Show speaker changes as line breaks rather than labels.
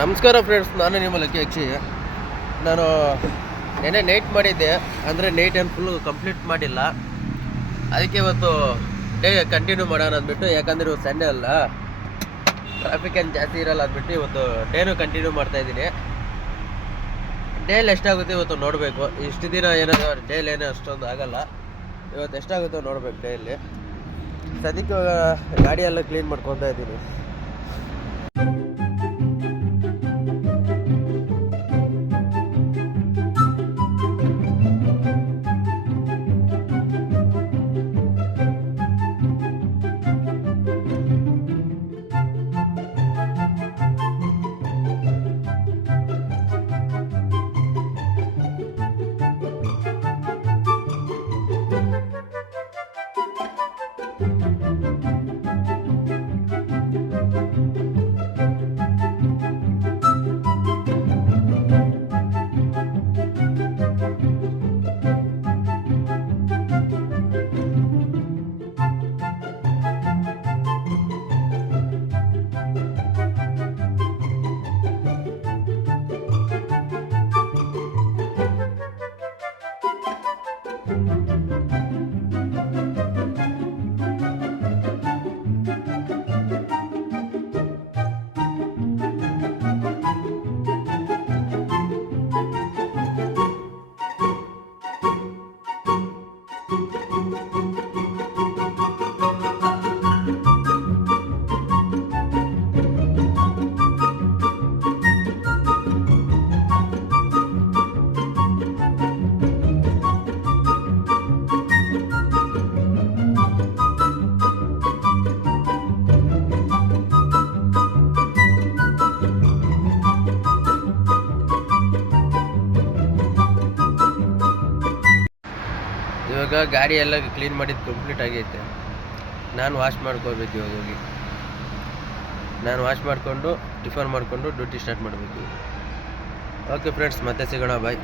ನಮಸ್ಕಾರ ಫ್ರೆಂಡ್ಸ್ ನಾನು ನಿಮ್ಮ ಲಕ್ಕಿ ಅಕ್ಷಿ ನಾನು ನೆನೆ ನೈಟ್ ಮಾಡಿದ್ದೆ, ಅಂದರೆ ನೈಟ್ ಏನು ಫುಲ್ಲು ಕಂಪ್ಲೀಟ್ ಮಾಡಿಲ್ಲ. ಅದಕ್ಕೆ ಇವತ್ತು ಡೇ ಕಂಟಿನ್ಯೂ ಮಾಡೋಣ ಅಂದ್ಬಿಟ್ಟು, ಯಾಕಂದರೆ ಇವತ್ತು ಸಂಡೇ ಅಲ್ಲ. ಟ್ರಾಫಿಕ್ ಏನು ಜಾಸ್ತಿ ಇರಲ್ಲ ಅಂದ್ಬಿಟ್ಟು ಇವತ್ತು ಡೇನು ಕಂಟಿನ್ಯೂ ಮಾಡ್ತಾ ಇದ್ದೀನಿ. ಡೇಲಿ ಎಷ್ಟಾಗುತ್ತೆ ಇವತ್ತು ನೋಡಬೇಕು. ಇಷ್ಟು ದಿನ ಏನಾದ್ರು ಡೇಲಿ ಏನೋ ಅಷ್ಟೊಂದು ಆಗಲ್ಲ. ಇವತ್ತು ಎಷ್ಟಾಗುತ್ತೋ ನೋಡ್ಬೇಕು ಡೇಲಿ ಸದ್ಯಕ್ಕೆ ಗಾಡಿಯೆಲ್ಲ ಗಾಡಿ ಕ್ಲೀನ್ ಮಾಡ್ಕೊತಾ ಇದ್ದೀನಿ. Thank you. ಗಾಡಿ ಎಲ್ಲ ಕ್ಲೀನ್ ಮಾಡಿದ್ದು ಕಂಪ್ಲೀಟ್ ಆಗೈತೆ. ನಾನು ವಾಶ್ ಮಾಡ್ಕೋಬೇಕು ಇವಾಗ ಹೋಗಿ. ನಾನು ವಾಶ್ ಮಾಡಿಕೊಂಡು ಟಿಫನ್ ಮಾಡಿಕೊಂಡು ಡ್ಯೂಟಿ ಸ್ಟಾರ್ಟ್ ಮಾಡಬೇಕು. ಓಕೆ ಫ್ರೆಂಡ್ಸ್ ಮತ್ತೆ ಸಿಗೋಣ ಬಾಯ್